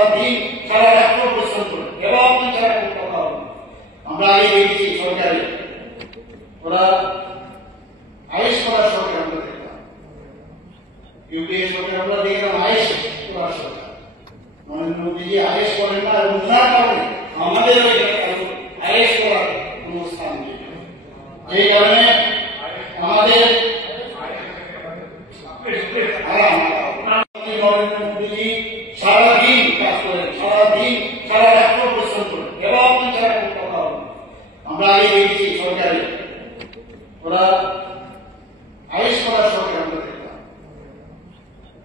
সারাদিন সারা রাত্র পরিশ্রম করে এবং ছাড়া কোনো কথা হবে না। আমরা আগে দেখেছি সরকারে ওরা আয়েস করার সরকার আমরা দেখলাম, ইউপিএ সরকার আমরা দেখলাম আয়েস করার সরকার। নরেন্দ্র মোদীজি আয়েস করেন না এবং তার কারণে আমাদের আয়েস করার কোন স্থান নেই। এই কারণে আমাদের নরেন্দ্র মোদীজি সারাদিন কাজ করেন, সারাদিন সারা রাত্র পরিশ্রম করেন এবং ছাড়া কোনো কথা হবে না। আমরা আগে দেখেছি সরকারে ওরা আয়েস করার সরকার আমরা দেখলাম,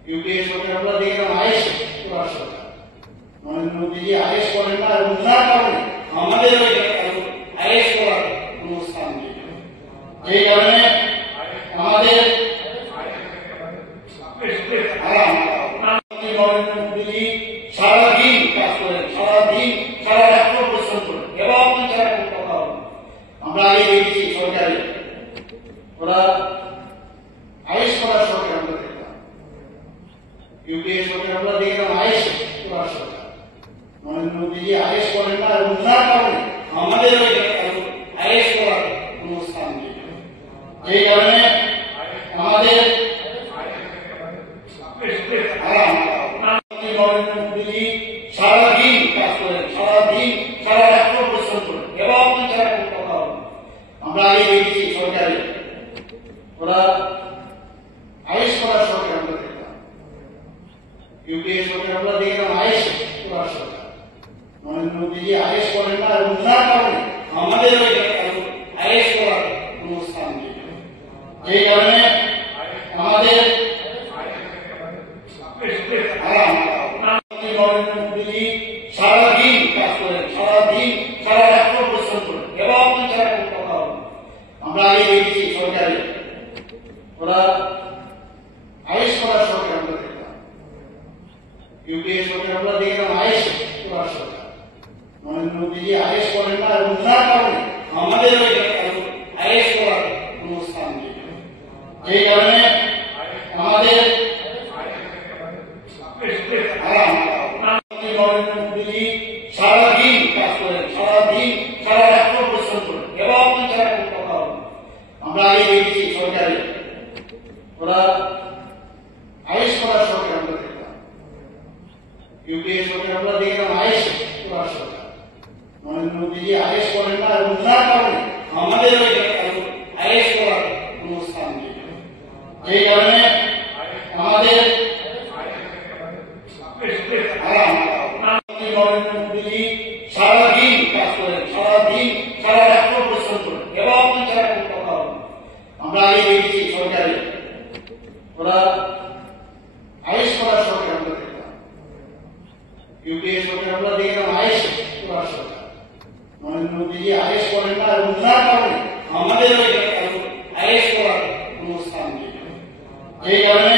ইউপিএ সরকার আমরা দেখলাম আয়েস করার সরকার। নরেন্দ্র মোদীজি আয়েস করেন না এবং তার কারণে আমাদের আয়েস করার কোন স্থান নেই। এই কারণে আমাদের নরেন্দ্র মোদীজি সারাদিন কাজ করেন, সারাদিন সারা রাত্র পরিশ্রম করেন এবং ছাড়া কোনো কথা হবে না। আমরা আগে দেখেছি সরকারে ওরা আয়েস করার সরকার আমরা দেখলাম, ইউপিএ সরকার আমরা দেখলাম আয়েস করার সরকার। নরেন্দ্র মোদীজি আয়েস করেন না এবং তার কারণে আমাদের আয়েস করার কোন স্থান নেই। এই কারণে আমাদের নরেন্দ্র মোদীজি সারাদিন কাজ করেন, সারাদিন সারা রাত্র পরিশ্রম করেন এবং ছাড়া কোনো কথা হবে না। আমরা আগে দেখেছি সরকারে ওরা আয়েস করার সরকার আমরা দেখলাম, ইউপিএ সরকার আমরা দেখলাম আয়েস করার সরকার। নরেন্দ্র মোদীজি আয়েস করেন না এবং তার কারণে আমাদের আয়েস করার কোন স্থান নেই। এই কারণে আমাদের নরেন্দ্র মোদীজি সারাদিন কাজ করেন, সারাদিন সারা রাত্র পরিশ্রম করেন এবং ছাড়া কোনো কথা হবে না। আমরা আগে দেখেছি সরকারে ওরা আয়েস করার সরকার আমরা দেখলাম, ইউপিএ সরকার আমরা দেখলাম আয়েস করার সরকার। নরেন্দ্র মোদীজি আয়েস করেন না এবং তার কারণে আমাদের আয়েস করার কোন স্থান নেই। এই কারণে আমাদের নরেন্দ্র মোদীজি সারাদিন কাজ করেন, সারাদিন সারা রাত্র পরিশ্রম করেন এবং ছাড়া কোনো কথা হবে না। আমরা আগে দেখেছি সরকারে ওরা আয়েস করার সরকার আমরা দেখলাম, ইউপিএ সরকার আমরা দেখলাম আয়েস করার সরকার। নরেন্দ্র মোদীজি আয়েস করেন না এবং তার কারণে আমাদের আয়েস করার কোন স্থান নেই। এই কারণে আমাদের নরেন্দ্র মোদীজি সারাদিন কাজ করেন, সারাদিন সারা রাত্র পরিশ্রম করেন এবং ছাড়া কোনো কথা হবে না। আমরা আগে দেখেছি সরকারে ওরা আয়েস করার সরকার আমরা দেখলাম, ইউপিএ সরকার আমরা দেখলাম আয়েস করার সরকার। নরেন্দ্র মোদীজি আয়েস করেন না এবং তার কারণে আমাদের আয়েস করার কোন স্থান নেই। এই কারণে